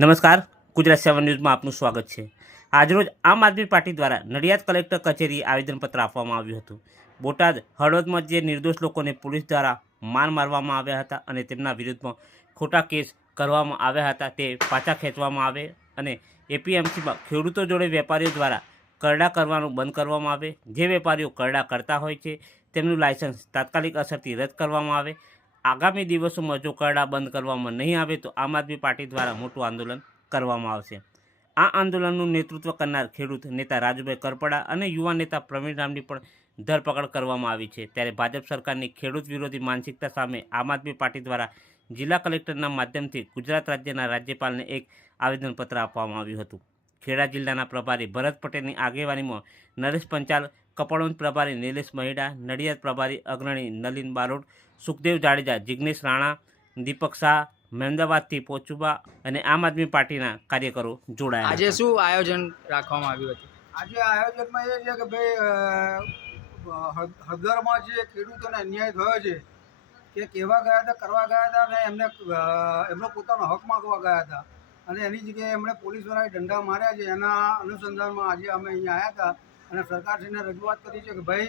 નમસ્કાર. ગુજરાત સેવન ન્યૂઝમાં આપનું સ્વાગત છે. આજરોજ આમ આદમી પાર્ટી દ્વારા નડિયાદ કલેક્ટર કચેરી આવેદનપત્ર આપવામાં આવ્યું હતું. બોટાદ હળવદમાં જે નિર્દોષ લોકોને પોલીસ દ્વારા માર મારવામાં આવ્યા હતા અને તેમના વિરુદ્ધમાં ખોટા કેસ કરવામાં આવ્યા હતા તે પાછા ખેંચવામાં આવે અને એપીએમસીમાં ખેડૂતો જોડે વેપારીઓ દ્વારા કરડા કરવાનું બંધ કરવામાં આવે. જે વેપારીઓ કરડા કરતા હોય છે, તેમનું લાયસન્સ તાત્કાલિક અસરથી રદ કરવામાં આવે. આગામી દિવસોમાં જો કરડા બંધ કરવામાં નહીં આવે તો આમ આદમી પાર્ટી દ્વારા મોટું આંદોલન કરવામાં આવશે. આ આંદોલનનું નેતૃત્વ કરનાર ખેડૂત નેતા રાજુભાઈ કરપડા અને યુવા નેતા પ્રવીણ રામની પણ ધરપકડ કરવામાં આવી છે. ત્યારે ભાજપ સરકારની ખેડૂત વિરોધી માનસિકતા સામે આમ આદમી પાર્ટી દ્વારા જિલ્લા કલેક્ટરના માધ્યમથી ગુજરાત રાજ્યના રાજ્યપાલને એક આવેદનપત્ર આપવામાં આવ્યું હતું. ખેડા જિલ્લાના પ્રભારી ભરત પટેલની આગેવાનીમાં નરેશ પંચાલ કપડવંત પ્રભારી નિલેશ મહિડા નડિયાદ પ્રભારી અગ્રણી નલિન બારોટ સુખદેવ જાડેજા જિગ્નેશ રાણા દીપક શાહ મહેમદાબાદથી પોચુબા અને આમ આદમી પાર્ટીના કાર્યકરો જોડાયા આજે શું આયોજન રાખવામાં આવ્યું હતું? આજે આયોજનમાં એ છે કે ભાઈ હળદરમાં જે ખેડૂતોને અન્યાય થયો છે કે કહેવા ગયા હતા કરવા ગયા હતા અને એમને એમનો પોતાનો હક માગવા ગયા હતા. અને એની જગ્યાએ એમણે પોલીસવાળાએ દંડા માર્યા છે. એના અનુસંધાનમાં આજે અમે અહીંયા આવ્યા હતા. અને સરકારશ્રીને રજૂઆત કરી છે કે ભાઈ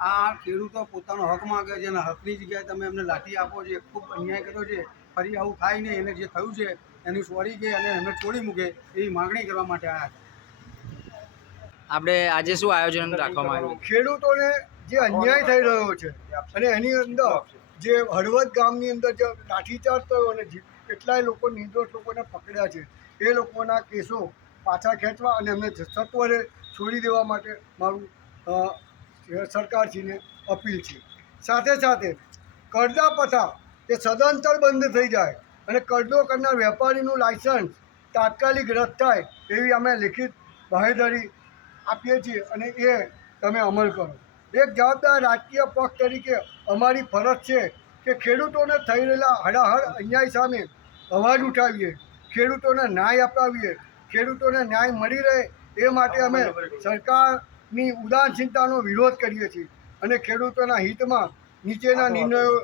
આ ખેડૂતો પોતાનો હક માંગે છે અને હકની જગ્યાએ તમે એમને લાઠી આપો છો ખૂબ અન્યાય કર્યો છે ફરી આવું થાય નહીં એને જે થયું છે એની સોરી કે અને એમને છોડી મૂકે એવી માગણી કરવા માટે આવ્યા છે. આપણે આજે શું આયોજન રાખવામાં આવ્યું? ખેડૂતોને જે અન્યાય થઈ રહ્યો છે અને એની અંદર જે હળવદ ગામની અંદર જે લાઠીચાર્જ થયો અને કેટલાય લોકો નિર્દોષ લોકોને પકડ્યા છે એ લોકોના કેસો પાછા ખેંચવા અને એમને સત્વરે છોડી દેવા માટે મારું સરકારશ્રીને અપીલ છે. સાથે સાથે કરદા પથા એ સદંતર બંધ થઈ જાય અને કરદો કરનાર વેપારીનું લાયસન્સ તાત્કાલિક રદ થાય એવી અમે લિખિત બાહેધરી આપીએ છીએ અને એ તમે અમલ કરો. એક જવાબદાર રાજકીય પક્ષ તરીકે અમારી ફરજ છે કે ખેડૂતોને થઈ રહેલા હડાહડ અન્યાય સામે અવાજ ઉઠાવીએ, ખેડૂતોને ન્યાય અપાવીએ, ખેડૂતોને ન્યાય મળી રહે એ માટે અમે સરકારની ઉદાસીનતાનો વિરોધ કરીએ છીએ. અને ખેડૂતોના હિતમાં નીચેના નિર્ણયો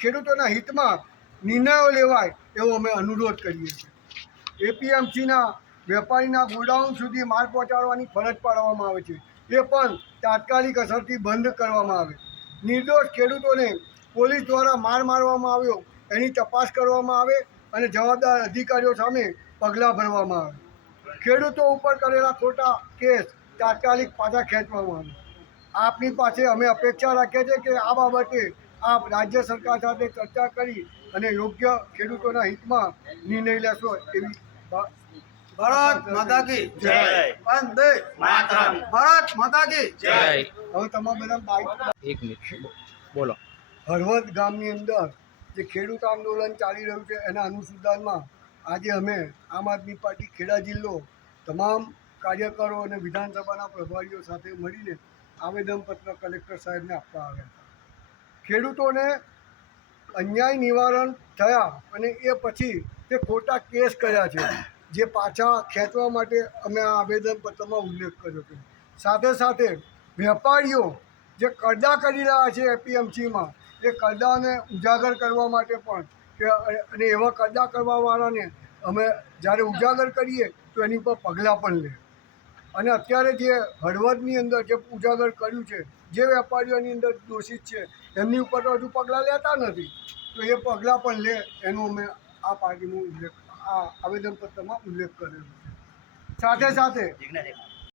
ખેડૂતોના હિતમાં નિર્ણયો લેવાય એવો અમે અનુરોધ કરીએ છીએ. એપીએમસીના વેપારીના ગોડાઉન સુધી માલ પહોંચાડવાની ફરજ પાડવામાં આવે છે. એ પણ તાત્કાલિક અસરથી બંધ કરવામાં આવે. નિર્દોષ ખેડૂતોને પોલીસ દ્વારા માર મારવામાં આવ્યો એની તપાસ કરવામાં આવે અને જવાબદાર અધિકારીઓ સામે પગલાં ભરવામાં આવે. ખેડૂતો ઉપર કરેલા ખોટા કેસ તાત્કાલિક પાછા ખેંચવામાં આવે આપની પાસે અમે અપેક્ષા રાખીએ છીએ કે આ બાબતે આપ રાજ્ય સરકાર સાથે ચર્ચા કરી અને યોગ્ય ખેડૂતોના હિતમાં નિર્ણય લેશો એવી ભારત માતા કી જય. વંદે માતરમ. ભારત માતા કી જય. હવે તમામ બધા બાઈક એક મિનિટ. બોલો. હળવદ ગામની અંદર જે ખેડૂત આંદોલન ચાલી રહ્યું છે એના અનુસંધાનમાં આજે અમે આમ આદમી પાર્ટી ખેડા જિલ્લો તમામ કાર્યકરો અને વિધાનસભાના પ્રભારીઓ સાથે મળીને આવેદનપત્ર કલેક્ટર સાહેબને આપવા આવ્યા હતા. ખેડૂતોને અન્યાય નિવારણ થયા અને એ પછી તે ખોટા કેસ કર્યા છે, જે પાછા ખેંચવા માટે અમે આ આવેદનપત્રમાં ઉલ્લેખ કર્યો છે. સાથે સાથે વેપારીઓ જે કરદા કરી રહ્યા છે એપીએમસીમાં, એ કરદાને ઉજાગર કરવા માટે પણ કે, અને એવા કાયદા કરવાવાળાને અમે જ્યારે ઉજાગર કરીએ, તો એની ઉપર પગલાં પણ લે. અને અત્યારે જે હળવદની અંદર જે ઉજાગર કર્યું છે, જે વેપારીઓની અંદર દોષિત છે, એમની ઉપર તો હજુ પગલાં લેતા નથી. તો એ પગલાં પણ લે, એનો અમે આ પાર્ટીનો ઉલ્લેખ આ આવેદનપત્રમાં ઉલ્લેખ કરેલો છે. સાથે સાથે